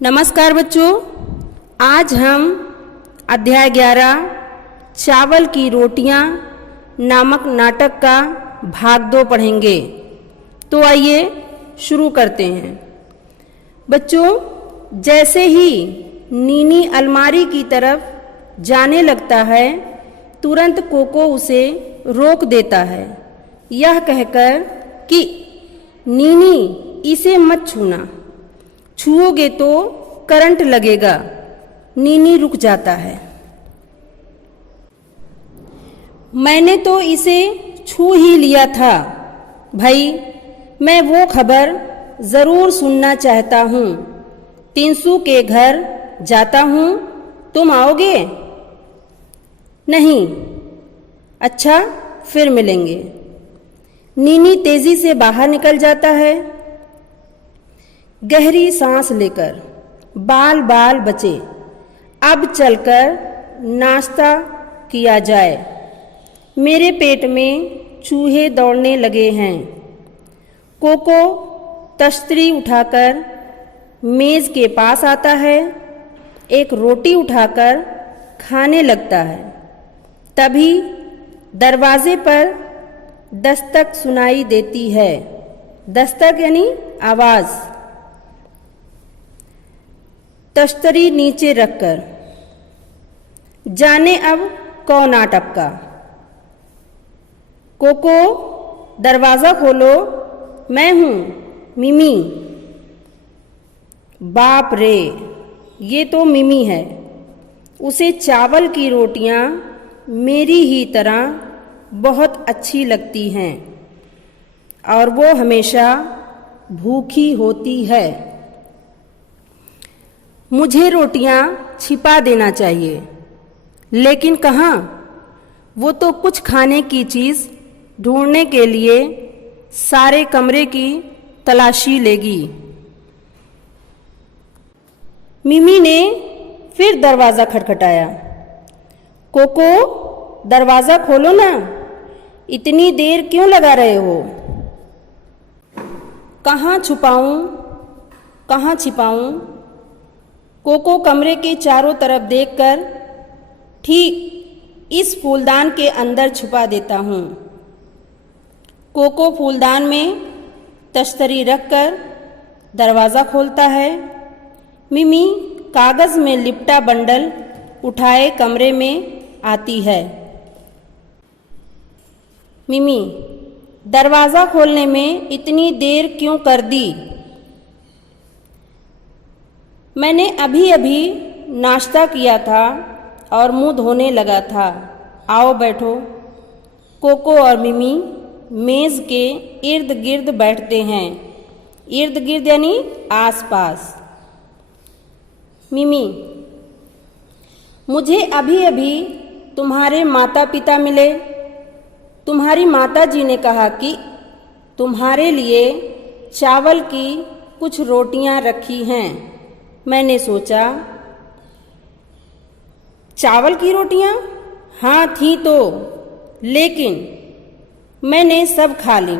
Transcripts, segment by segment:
नमस्कार बच्चों, आज हम अध्याय 11 चावल की रोटियां नामक नाटक का भाग 2 पढ़ेंगे। तो आइए शुरू करते हैं। बच्चों, जैसे ही नीनी अलमारी की तरफ जाने लगता है, तुरंत कोको उसे रोक देता है, यह कहकर कि नीनी इसे मत छूना, छुओगे तो करंट लगेगा। नीनी रुक जाता है। मैंने तो इसे छू ही लिया था भाई, मैं वो खबर जरूर सुनना चाहता हूँ। तिनसु के घर जाता हूँ, तुम आओगे? नहीं। अच्छा, फिर मिलेंगे। नीनी तेजी से बाहर निकल जाता है। गहरी सांस लेकर बाल बाल बचे, अब चलकर नाश्ता किया जाए। मेरे पेट में चूहे दौड़ने लगे हैं। कोको तश्तरी उठाकर मेज के पास आता है, एक रोटी उठाकर खाने लगता है। तभी दरवाजे पर दस्तक सुनाई देती है। दस्तक यानी आवाज़। तश्तरी नीचे रखकर जाने अब कौन आ टपका। कोको, दरवाज़ा खोलो, मैं हूँ मिमी। बाप रे, ये तो मिमी है। उसे चावल की रोटियां मेरी ही तरह बहुत अच्छी लगती हैं और वो हमेशा भूखी होती है। मुझे रोटियां छिपा देना चाहिए, लेकिन कहाँ? वो तो कुछ खाने की चीज़ ढूंढने के लिए सारे कमरे की तलाशी लेगी। मिमी ने फिर दरवाज़ा खटखटाया। कोको, दरवाज़ा खोलो ना, इतनी देर क्यों लगा रहे हो? कहाँ छुपाऊं, कहाँ छिपाऊं? कोको कमरे के चारों तरफ देखकर ठीक इस फूलदान के अंदर छुपा देता हूँ। कोको फूलदान में तश्तरी रखकर दरवाज़ा खोलता है। मिमी कागज़ में लिपटा बंडल उठाए कमरे में आती है। मिमी, दरवाज़ा खोलने में इतनी देर क्यों कर दी? मैंने अभी अभी नाश्ता किया था और मुंह धोने लगा था। आओ बैठो। कोको और मिमी मेज़ के इर्द गिर्द बैठते हैं। इर्द गिर्द यानी आसपास। मिमी, मुझे अभी अभी तुम्हारे माता पिता मिले। तुम्हारी माता जी ने कहा कि तुम्हारे लिए चावल की कुछ रोटियां रखी हैं। मैंने सोचा, चावल की रोटियां? हाँ थी तो, लेकिन मैंने सब खा ली।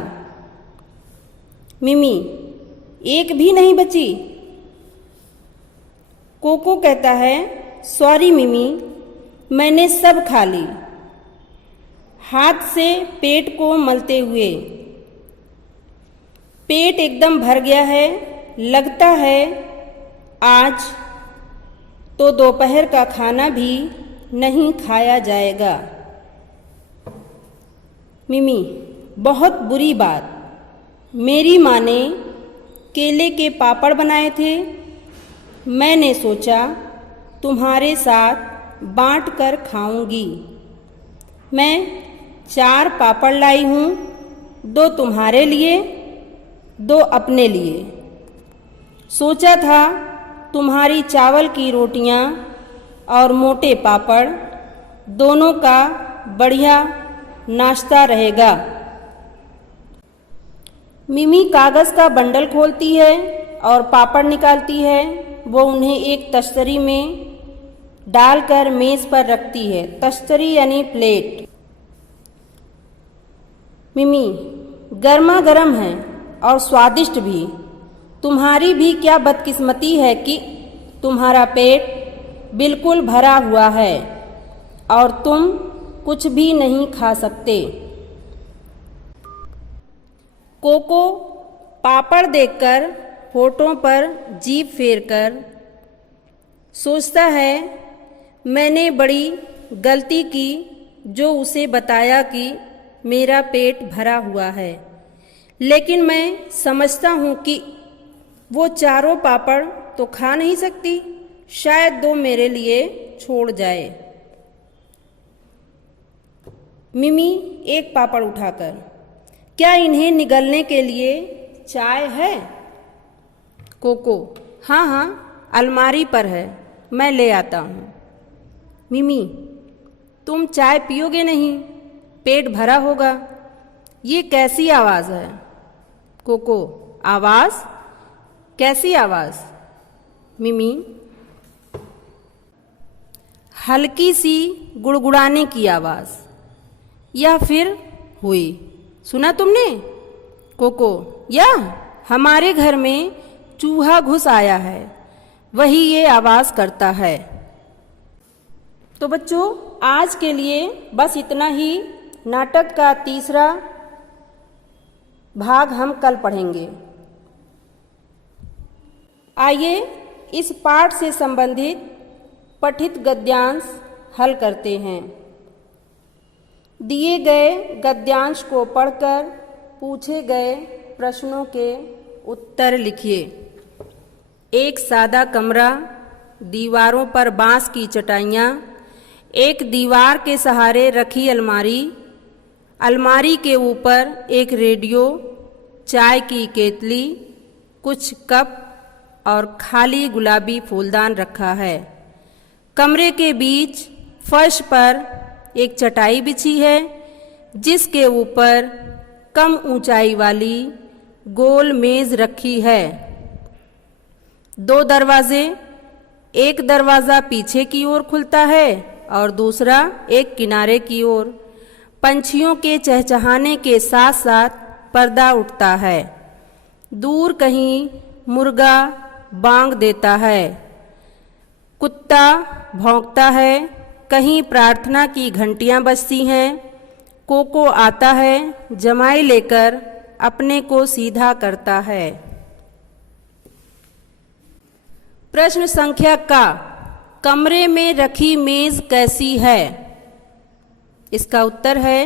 मिमी, एक भी नहीं बची? कोको कहता है, सॉरी मिमी, मैंने सब खा ली। हाथ से पेट को मलते हुए। पेट एकदम भर गया है, लगता है आज तो दोपहर का खाना भी नहीं खाया जाएगा। मिमी, बहुत बुरी बात। मेरी माँ ने केले के पापड़ बनाए थे। मैंने सोचा तुम्हारे साथ बांट कर खाऊंगी। मैं 4 पापड़ लाई हूँ, 2 तुम्हारे लिए, 2 अपने लिए। सोचा था तुम्हारी चावल की रोटियां और मोटे पापड़ दोनों का बढ़िया नाश्ता रहेगा। मिमी कागज़ का बंडल खोलती है और पापड़ निकालती है। वो उन्हें एक तश्तरी में डालकर मेज़ पर रखती है। तश्तरी यानी प्लेट। मिमी, गर्मा गर्म है और स्वादिष्ट भी। तुम्हारी भी क्या बदकिस्मती है कि तुम्हारा पेट बिल्कुल भरा हुआ है और तुम कुछ भी नहीं खा सकते। कोको पापड़ देखकर होठों पर जीभ फेरकर सोचता है, मैंने बड़ी गलती की जो उसे बताया कि मेरा पेट भरा हुआ है। लेकिन मैं समझता हूँ कि वो चारों पापड़ तो खा नहीं सकती, शायद 2 मेरे लिए छोड़ जाए। मिमी एक पापड़ उठाकर, क्या इन्हें निगलने के लिए चाय है? कोको, हाँ हाँ, अलमारी पर है, मैं ले आता हूँ। मिमी, तुम चाय पियोगे नहीं, पेट भरा होगा। ये कैसी आवाज़ है? कोको, आवाज़? कैसी आवाज़? मिमी, हल्की सी गुड़गुड़ाने की आवाज़ या फिर हुई, सुना तुमने? कोको, या हमारे घर में चूहा घुस आया है, वही ये आवाज़ करता है। तो बच्चों, आज के लिए बस इतना ही। नाटक का 3रा भाग हम कल पढ़ेंगे। आइए इस पाठ से संबंधित पठित गद्यांश हल करते हैं। दिए गए गद्यांश को पढ़कर पूछे गए प्रश्नों के उत्तर लिखिए। एक सादा कमरा, दीवारों पर बांस की चटाइयाँ, एक दीवार के सहारे रखी अलमारी, अलमारी के ऊपर एक रेडियो, चाय की केतली, कुछ कप और खाली गुलाबी फूलदान रखा है। कमरे के बीच फर्श पर एक चटाई बिछी है, जिसके ऊपर कम ऊंचाई वाली गोल मेज रखी है। 2 दरवाजे, एक दरवाज़ा पीछे की ओर खुलता है और दूसरा एक किनारे की ओर। पंछियों के चहचहाने के साथ साथ पर्दा उठता है। दूर कहीं मुर्गा बांग देता है, कुत्ता भौंकता है, कहीं प्रार्थना की घंटियां बजती हैं। कोको आता है, जमाई लेकर अपने को सीधा करता है। प्रश्न संख्या का, कमरे में रखी मेज कैसी है? इसका उत्तर है,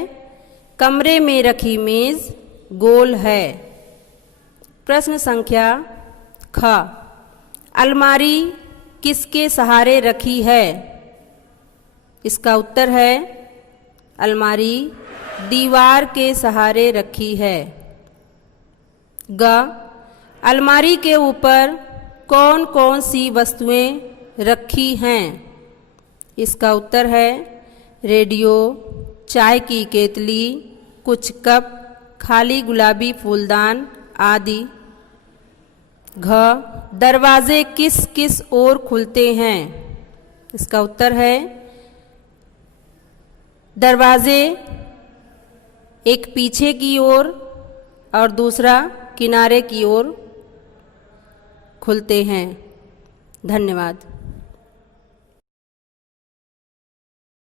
कमरे में रखी मेज गोल है। प्रश्न संख्या ख, अलमारी किसके सहारे रखी है? इसका उत्तर है, अलमारी दीवार के सहारे रखी है। ग, अलमारी के ऊपर कौन कौन सी वस्तुएं रखी हैं? इसका उत्तर है, रेडियो, चाय की केतली, कुछ कप, खाली गुलाबी फूलदान आदि। घ, दरवाजे किस किस ओर खुलते हैं? इसका उत्तर है, दरवाजे एक पीछे की ओर और दूसरा किनारे की ओर खुलते हैं। धन्यवाद।